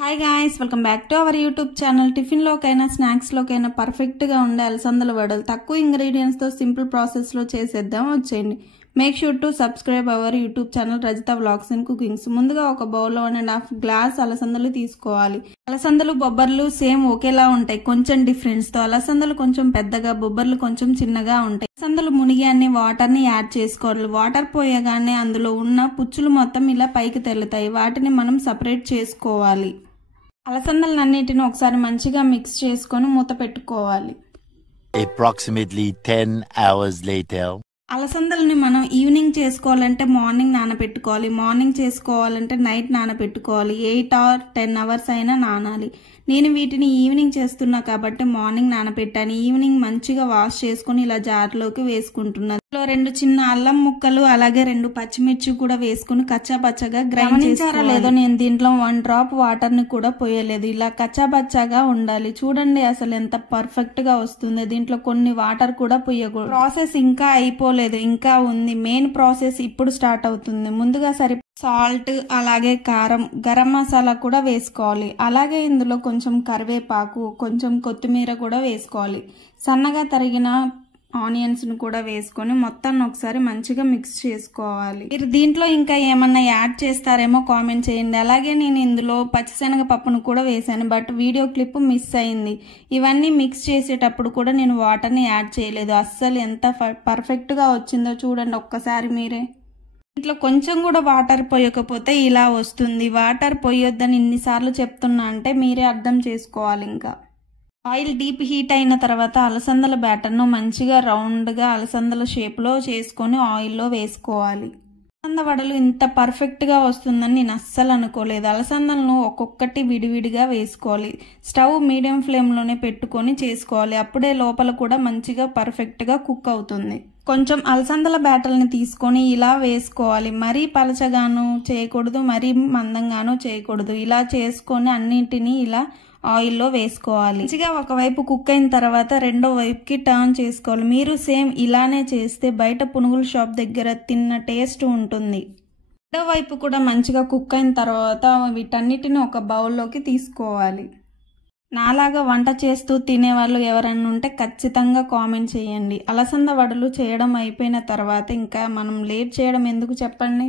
Hi guys, welcome back to our YouTube channel. Tiffin లోకైనా snacks లోకైనా perfect గా ఉండే అలసందల వడలు తక్కువ ఇంగ్రీడియంట్స్ తో సింపుల్ ప్రాసెస్ లో చేసేద్దాం. వచ్చేయండి. Make sure to subscribe our YouTube channel Rajitha vlogs and cookings. ముందుగా ఒక బౌల్లో 1.5 గ్లాస్ అలసందలు తీసుకోవాలి. అలసందలు బొబ్బర్లు సేమ్ ఒకేలా ఉంటాయి, కొంచెం డిఫరెన్స్ తో. అలసందలు కొంచెం పెద్దగా, బొబ్బర్లు కొంచెం చిన్నగా ఉంటాయి. అలసందలు మునిగి అన్ని వాటర్ ని యాడ్ చేసుకోవాలి. వాటర్ పోయగానే అందులో ఉన్న పుచ్చులు మొత్తం ఇలా పైకి తెల్లుతాయి. వాటిని మనం సపరేట్ చేసుకోవాలి. అలసందలన్నిటిని ఒకసారి మంచిగా మిక్స్ చేసుకొని మూత పెట్టుకోవాలి. Approximately 10 hours later. అలసందలని మనం ఈవినింగ్ చేసుకోవాలంటే మార్నింగ్ నానబెట్టుకోవాలి, మార్నింగ్ చేసుకోవాలంటే నైట్ నానబెట్టుకోవాలి. 8 or 10 hours అయినా నానాలి. నేను వీటిని ఈవినింగ్ చేస్తున్నా కాబట్టి మార్నింగ్ నానబెట్టాను. ఈవినింగ్ మంచిగా వాష్ చేసుకుని ఇలా జార్లోకి వేసుకుంటున్నాను. 2 చిన్న అల్లం ముక్కలు అలాగే 2 పచ్చిమిర్చి కూడా వేసుకుని కచ్చాపచ్చగా గ్రైండ్ చేసారా లేదో, నేను దీంట్లో 1 డ్రాప్ వాటర్ ని కూడా పోయలేదు. ఇలా కచ్చాపచ్చగా ఉండాలి. చూడండి అసలు ఎంత పర్ఫెక్ట్ గా వస్తుంది. దీంట్లో కొన్ని వాటర్ కూడా పోయకూడదు. ప్రాసెస్ ఇంకా అయిపోలేదు, ఇంకా ఉంది. మెయిన్ ప్రాసెస్ ఇప్పుడు స్టార్ట్ అవుతుంది. ముందుగా సాల్ట్ అలాగే కారం, గరం మసాలా కూడా వేసుకోవాలి. అలాగే ఇందులో కొంచెం కరివేపాకు, కొంచెం కొత్తిమీర కూడా వేసుకోవాలి. సన్నగా తరిగిన ఆనియన్స్ ను కూడా వేసుకొని మొత్తాన్ని ఒకసారి మంచిగా మిక్స్ చేసుకోవాలి. మీరు దీంట్లో ఇంకా ఏమన్నా యాడ్ చేస్తారేమో కామెంట్ చేయండి. అలాగే నేను ఇందులో పచ్చిశనగ పప్పును కూడా వేసాను, బట్ వీడియో క్లిప్ మిస్ అయింది. ఇవన్నీ మిక్స్ చేసేటప్పుడు కూడా నేను వాటర్ని యాడ్ చేయలేదు. అస్సలు ఎంత పర్ఫెక్ట్ గా వచ్చిందో చూడండి ఒక్కసారి మీరే. ఇంట్లో కొంచెం కూడా వాటర్ పోయకపోతే ఇలా వస్తుంది. వాటర్ పోయొద్దని ఇన్నిసార్లు చెప్తున్నా అంటే మీరే అర్థం చేసుకోవాలి. ఇంకా ఆయిల్ డీప్ హీట్ అయిన తర్వాత అలసందల బ్యాటర్ను మంచిగా రౌండ్గా అలసందల షేప్లో చేసుకొని ఆయిల్లో వేసుకోవాలి. అలసంద వడలు ఇంత పర్ఫెక్ట్గా వస్తుందని నేను అస్సలు అనుకోలేదు. అలసందలను ఒక్కొక్కటి విడివిడిగా వేసుకోవాలి. స్టవ్ మీడియం ఫ్లేమ్లోనే పెట్టుకొని చేసుకోవాలి. అప్పుడే లోపల కూడా మంచిగా పర్ఫెక్ట్గా కుక్ అవుతుంది. కొంచెం అలసందల బ్యాటర్ని తీసుకొని ఇలా వేసుకోవాలి. మరీ పలచగాను చేయకూడదు, మరీ మందంగాను చేయకూడదు. ఇలా చేసుకొని అన్నింటినీ ఇలా ఆయిల్లో వేసుకోవాలి. మంచిగా ఒకవైపు కుక్ అయిన తర్వాత రెండో వైపుకి టర్న్ చేసుకోవాలి. మీరు సేమ్ ఇలానే చేస్తే బయట పునుగుల షాప్ దగ్గర తిన్న టేస్ట్ ఉంటుంది. రెండో వైపు కూడా మంచిగా కుక్ అయిన తర్వాత వీటన్నిటిని ఒక బౌల్లోకి తీసుకోవాలి. నాలాగా వంట చేస్తూ తినేవాళ్ళు ఎవరన్నా ఉంటే ఖచ్చితంగా కామెంట్ చేయండి. అలసంద వడలు చేయడం అయిపోయిన తర్వాత ఇంకా మనం లేట్ చేయడం ఎందుకు చెప్పండి.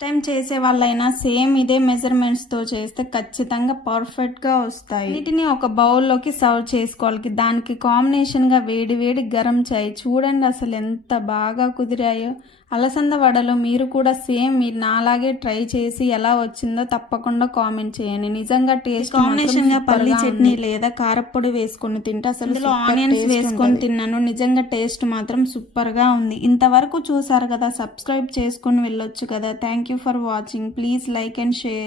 టైం చేసే వాళ్ళైనా సేమ్ ఇదే మెజర్మెంట్స్ తో చేస్తే ఖచ్చితంగా పర్ఫెక్ట్ గా వస్తాయి. వీటిని ఒక బౌల్లోకి సర్వ్ చేసుకోవాలి. దానికి కాంబినేషన్ గా వేడి వేడి గరం చాయ్. చూడండి అసలు ఎంత బాగా కుదిరాయో. అలసంద వడలు మీరు కూడా సేమ్ మీరు నాలాగే ట్రై చేసి ఎలా వచ్చిందో తప్పకుండా కామెంట్ చేయండి. నిజంగా టేస్ట్ కాంబినేషన్ గా పల్లి చట్నీ లేదా కారప్పొడి వేసుకొని తింటే అసలు ఆనియన్స్ వేసుకొని తిన్నాను. నిజంగా టేస్ట్ మాత్రం సూపర్ గా ఉంది. ఇంతవరకు చూసారు కదా, సబ్స్క్రైబ్ చేసుకొని వెళ్ళొచ్చు కదా. Thank you for watching. Please like and share.